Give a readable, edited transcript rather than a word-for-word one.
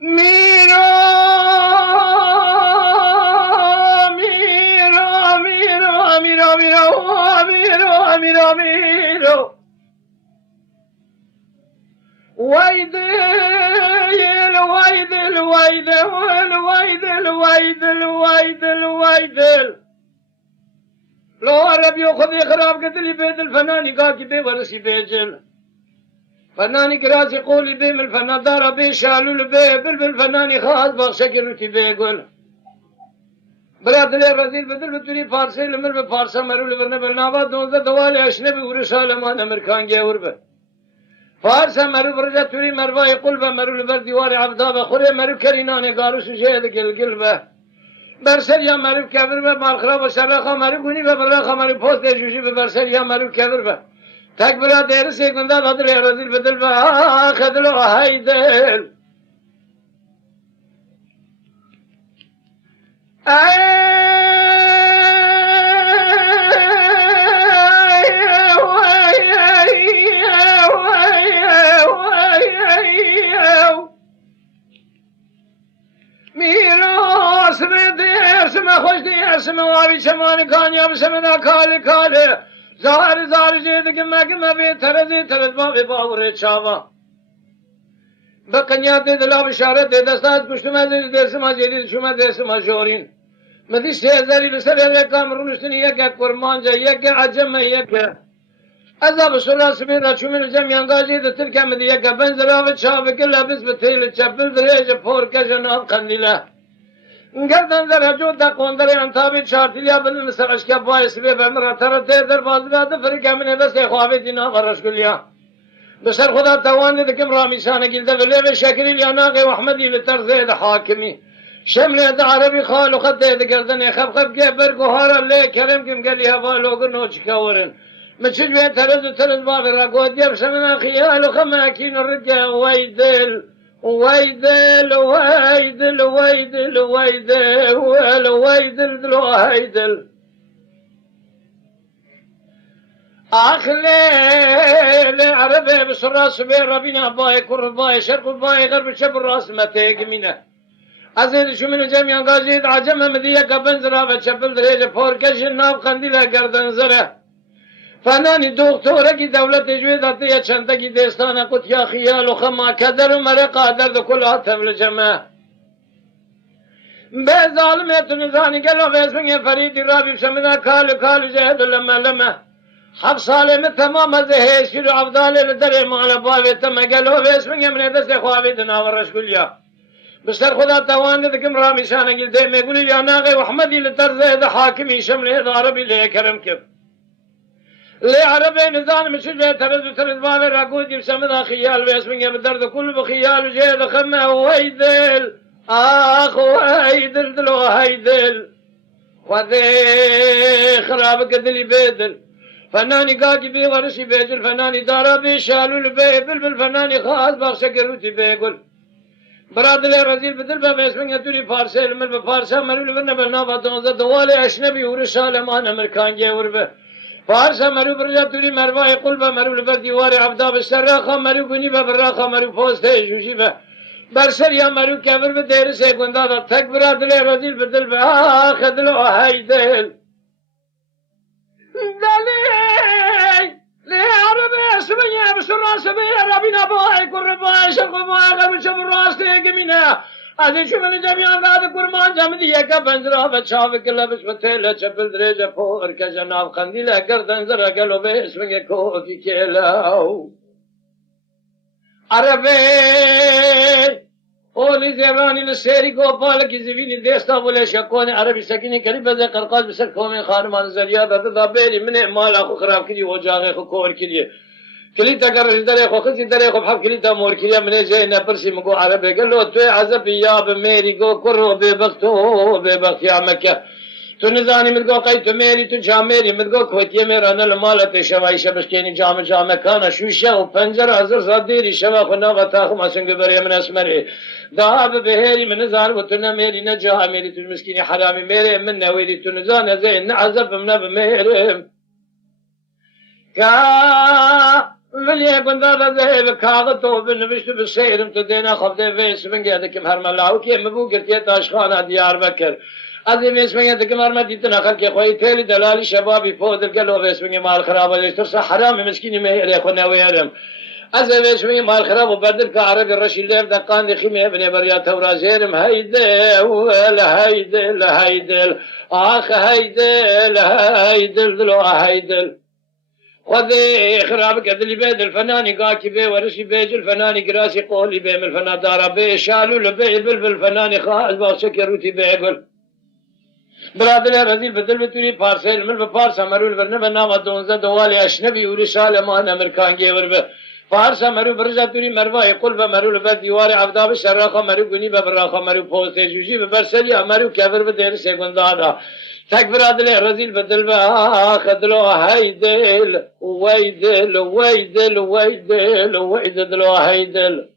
میرا میرا میرا میرا میرا میرا میرا میرا ويدل ويدل ويدل ويدل ويدل ويدل ويدل لو عرب ياخذ خراب قتل بيد الفنان قاكي بي ورسي بيجل فناني كراسي قولي بي من الفنان دار بي شالو البي بالفناني خاص بخشكل في بي يقول براد لي رزيل بدل بتري فارسي لمر بفارسا مرو لبرنا بالنابا دونزا دوالي اشنبي ورسالمان امريكان جاور به فارس مرو برجا توری مروای قلب مرو لبر دیوار عبدا بخوره مرو کرینانه گاروش جهد گلگل برسر یا مرو کبر به مالخرا و شلاخا مرو گونی و براخا مرو پوست جوشی به برسر یا مرو کبر به تک برا دیر سیکنده بدل رزیل بدل به خدلو هایدل میراث میده اسم خوش دی اسم واری چمانی کانیاب سمنا کالی کالی زار زار جید که مگه بی ترزی ترز با بی باوره چاوا بکنیا دی دلا بشارت دی دستات پشت مزید دسم اجیلی شما دسم اجورین مدی شهزاری بسر یک کامرونشتنی یک کرمانجا یک عجم یک عذاب سرا سمين رشومين الجميع قاجي تلك مدية بنزلا وشاب كلها بس بتيل تشبل دريج فور كجناب قليلا قردن در هجود دقون در انتابي شارتليا بن نسرش كبايس بي بمرا ترى در بازداد فرق من بس خوابي دينا غرش كليا بسر خدا تواني دكم رامي شانه قلده بلي بشكل الياناقي واحمدي لترزيد حاكمي شمل عربي خالو خده دقردن خب كبر قهار اللي كرم كم قال لي هوا لوغن وشكاورن مثل بيه ترز باب الرقود يبسمنا خيال خماكين الرقا ويدل ويدل ويدل ويدل ويدل ويدل ويدل أخلي عربي بس الراس بيه ربنا باي كر باي شرق باي غرب شب الراس ما تيقمينه أزيد شو من الجميع قاجيد عجم مدية كبنزرة بتشبل دريجة فوركش الناب قنديلة قردن زره فنانی دکتره کی دولت جوید آتی یا چنده کی دستانه کت یا خیال و خما کدر و مره قادر دو کل آتفل جمعه به ظالمه تنزانی گلو به اسمه فریدی رابی شمده کالو جهد لما حب سالمه تمام از هشیر عبداله لدر مال باوی تمه گلو به اسمه من دست خوابی دناورش کلیا بسر خدا توانه دکم رامی شانه گل ده میگولی یا ناغی وحمدی لترزه ده حاکمی شمله ده عربی له کرم کب لي عربي نزان مشجع ترز بالي راقود يبسمنا خيال ويسمن بدرد كل بخيال وجيد خمه ويدل اخ ويدل دلو هيدل وذي خرابك دلي بيدل فناني قاقي بي ورشي بيجل فناني دارا بي شالو البي بلبل فناني خاص بخشا كروتي بيقول براد لي رزيل بدل باب اسمن توري فارسي المر بفارسا مرو لبنا بالنابا دونزا دوالي اشنبي ورسالة مان امريكان جاور به فارسا مرو برجا توری مروای قلب مرو لبر دیوار عبدا بسراخا مرو گونی براخا مرو پوسته جوشی به برسر یا مرو کبر به دیر سیگوندا دا تک براد لی رزیل بدل به خدلو هایدل دلی لی عربی اسمینه بسرا سبی عربی نبای کربای شقبای غرب شب راسته گمینه از شو من جميعا بعد قرمان جمدي يا بنزرا بچاو كلا بس بتله چبل درجه فور ك جناب قنديل گردن زرا گلو به اسم کو في كلاو عربي اولي زراني السيري گوپال کی زمین دستا بوله شکون عربي سكيني قريب ز قرقاز بسر قوم خانمان زريا بدا بيري من مال اخو خراب كدي وجاغ خو كور كدي كليتا قرر دري خو خزي دري خو بحب كليتا مور كليا من جاينا برسي مقو عربي قال له تو عزب يا بميري قو كرو ببختو ببخت يا مكة تو نزاني من قو قيت ميري تو جاميري من قو كوتي مير انا المالة شواي شبشكيني جام كان شوشة وبنجر عزر صديري شوا خنا غتاخ ما سنگ بري من اسمري داب بهيري من نزار وتنا ميري نجا ميري تو مسكيني حرامي ميري من نويري تو نزان زين عزب من بميري كا ولی گندادا ذهب کاغذ تو بنوشت بسیرم تو دینا خبده ویس من گیاد که هرملاو که مبو گرتیه تاشخانه دیار بکر از این ویس من گیاد که مرمدی تنخل که خوی تیلی دلالی شبابی فودر گلو ویس من مال خرابه دیش ترس حرام مسکینی مهیره خونه ویرم از این ویس من مال خراب و بدر که عربی رشید لیف دقان خیمه ابن بریا تورا زیرم هیدل هیدل هیدل آخ هیدل هیدل دلو هیدل وذي خرابك اللي بيد الفناني قاكي بي ورشي بيج الفناني قراسي قولي بي من الفنان دارا بي شالو لبي بالفناني خالص باوشك يروتي بي يقول برادر رزيل بدل بتوني بارسيل من بارسا مرول برنبا ناما دونزا دوالي اشنبي ورسالة مانا امريكان جيور بي فارسا مرو برزا توني مروا يقول بمرول بد ديواري عبدا بشراخا مرو قني ببراخا مرو بوستي جوجي ببرسلي مرو كفر بدير سيكون دادا تك برادر رزيل بدل با خدلو هيدل ويدل ويدل ويدل ويدل ويدل